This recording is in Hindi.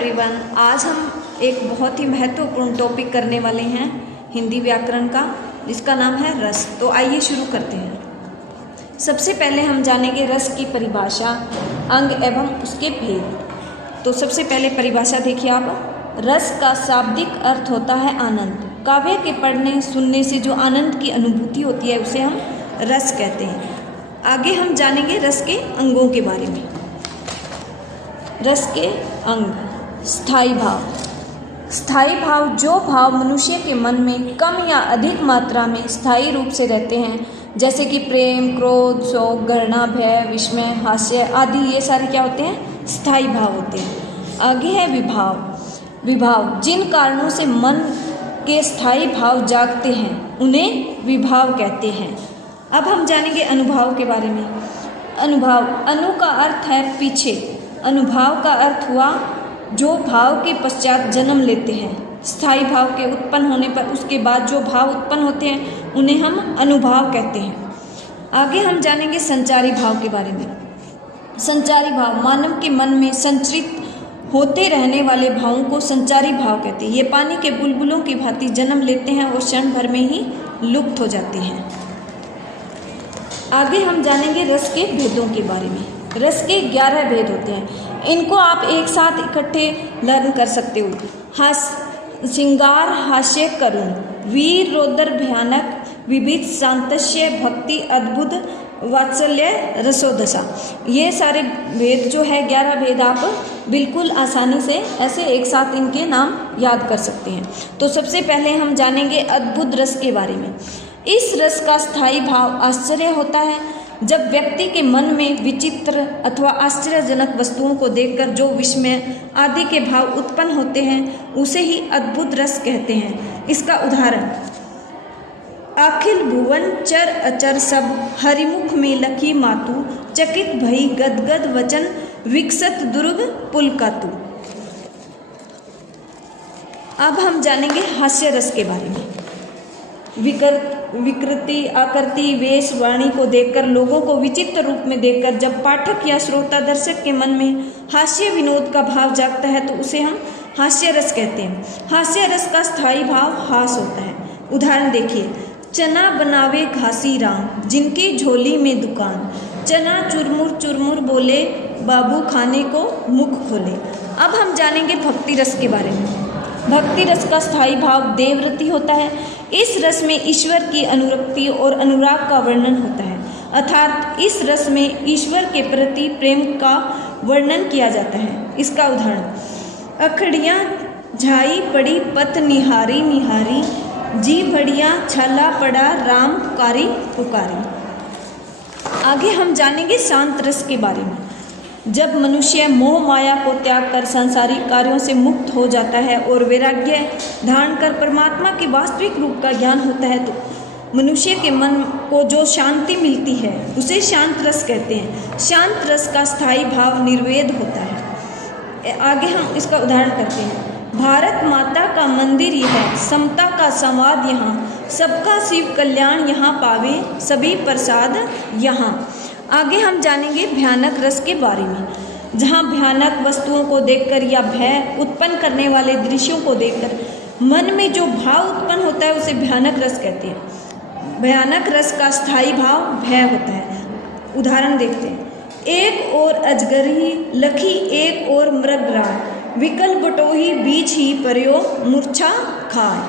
एवरीवन, आज हम एक बहुत ही महत्वपूर्ण टॉपिक करने वाले हैं हिंदी व्याकरण का, जिसका नाम है रस। तो आइए शुरू करते हैं। सबसे पहले हम जानेंगे रस की परिभाषा, अंग एवं उसके भेद। तो सबसे पहले परिभाषा देखिए आप। रस का शाब्दिक अर्थ होता है आनंद। काव्य के पढ़ने सुनने से जो आनंद की अनुभूति होती है उसे हम रस कहते हैं। आगे हम जानेंगे रस के अंगों के बारे में। रस के अंग। स्थायी भाव। स्थायी भाव जो भाव मनुष्य के मन में कम या अधिक मात्रा में स्थायी रूप से रहते हैं, जैसे कि प्रेम, क्रोध, शोक, घृणा, भय, विस्मय, हास्य आदि, ये सारे क्या होते हैं? स्थायी भाव होते हैं। आगे है विभाव। विभाव जिन कारणों से मन के स्थायी भाव जागते हैं उन्हें विभाव कहते हैं। अब हम जानेंगे अनुभाव के बारे में। अनुभाव, अनु का अर्थ है पीछे, अनुभाव का अर्थ हुआ जो भाव के पश्चात जन्म लेते हैं। स्थायी भाव के उत्पन्न होने पर उसके बाद जो भाव उत्पन्न होते हैं उन्हें हम अनुभाव कहते हैं। आगे हम जानेंगे संचारी भाव के बारे में। संचारी भाव मानव के मन में संचरित होते रहने वाले भावों को संचारी भाव कहते हैं। ये पानी के बुलबुलों की भांति जन्म लेते हैं और क्षण भर में ही लुप्त हो जाते हैं। आगे हम जानेंगे रस के भेदों के बारे में। रस के 11 भेद होते हैं। इनको आप एक साथ इकट्ठे लर्न कर सकते हो। श्रृंगार, हास्य, करुण, वीर, रौद्र, भयानक, विविध, शांतस्य, भक्ति, अद्भुत, वात्सल्य, रसोदशा। ये सारे भेद जो है 11 भेद आप बिल्कुल आसानी से ऐसे एक साथ इनके नाम याद कर सकते हैं। तो सबसे पहले हम जानेंगे अद्भुत रस के बारे में। इस रस का स्थायी भाव आश्चर्य होता है। जब व्यक्ति के मन में विचित्र अथवा आश्चर्यजनक वस्तुओं को देखकर जो विस्मय आदि के भाव उत्पन्न होते हैं उसे ही अद्भुत रस कहते हैं। इसका उदाहरण, अखिल भुवन चर अचर सब, हरिमुख में लखी मातु, चकित भई गदगद वचन, विकसत दुर्ग पुलकातु। अब हम जानेंगे हास्य रस के बारे में। विकृति, आकृति, वेश, वाणी को देखकर, लोगों को विचित्र रूप में देखकर जब पाठक या श्रोता दर्शक के मन में हास्य विनोद का भाव जागता है तो उसे हम हास्य रस कहते हैं। हास्य रस का स्थायी भाव हास होता है। उदाहरण देखिए, चना बनावे घासी राम, जिनकी झोली में दुकान, चना चुरमुर चुरमुर बोले, बाबू खाने को मुख खोले। अब हम जानेंगे भक्ति रस के बारे में। भक्ति रस का स्थायी भाव देवरति होता है। इस रस में ईश्वर की अनुरक्ति और अनुराग का वर्णन होता है, अर्थात इस रस में ईश्वर के प्रति प्रेम का वर्णन किया जाता है। इसका उदाहरण, अखड़ियाँ झाई पड़ी पथ निहारी निहारी, जी बढ़िया छाला पड़ा राम पुकारी पुकारी। आगे हम जानेंगे शांत रस के बारे में। जब मनुष्य मोह माया को त्याग कर सांसारिक कार्यों से मुक्त हो जाता है और वैराग्य धारण कर परमात्मा के वास्तविक रूप का ज्ञान होता है तो मनुष्य के मन को जो शांति मिलती है उसे शांत रस कहते हैं। शांत रस का स्थायी भाव निर्वेद होता है। आगे हम इसका उदाहरण करते हैं। भारत माता का मंदिर यह, समता का संवाद यहाँ, सबका शिव कल्याण यहाँ पावे, सभी प्रसाद यहाँ। आगे हम जानेंगे भयानक रस के बारे में। जहाँ भयानक वस्तुओं को देखकर या भय उत्पन्न करने वाले दृश्यों को देखकर मन में जो भाव उत्पन्न होता है उसे भयानक रस कहते हैं। भयानक रस का स्थायी भाव भय होता है। उदाहरण देखते हैं, एक और अजगरी लखी, एक और मृगराज, विकल बटोही बीच ही पर्यो मूर्छा खाए।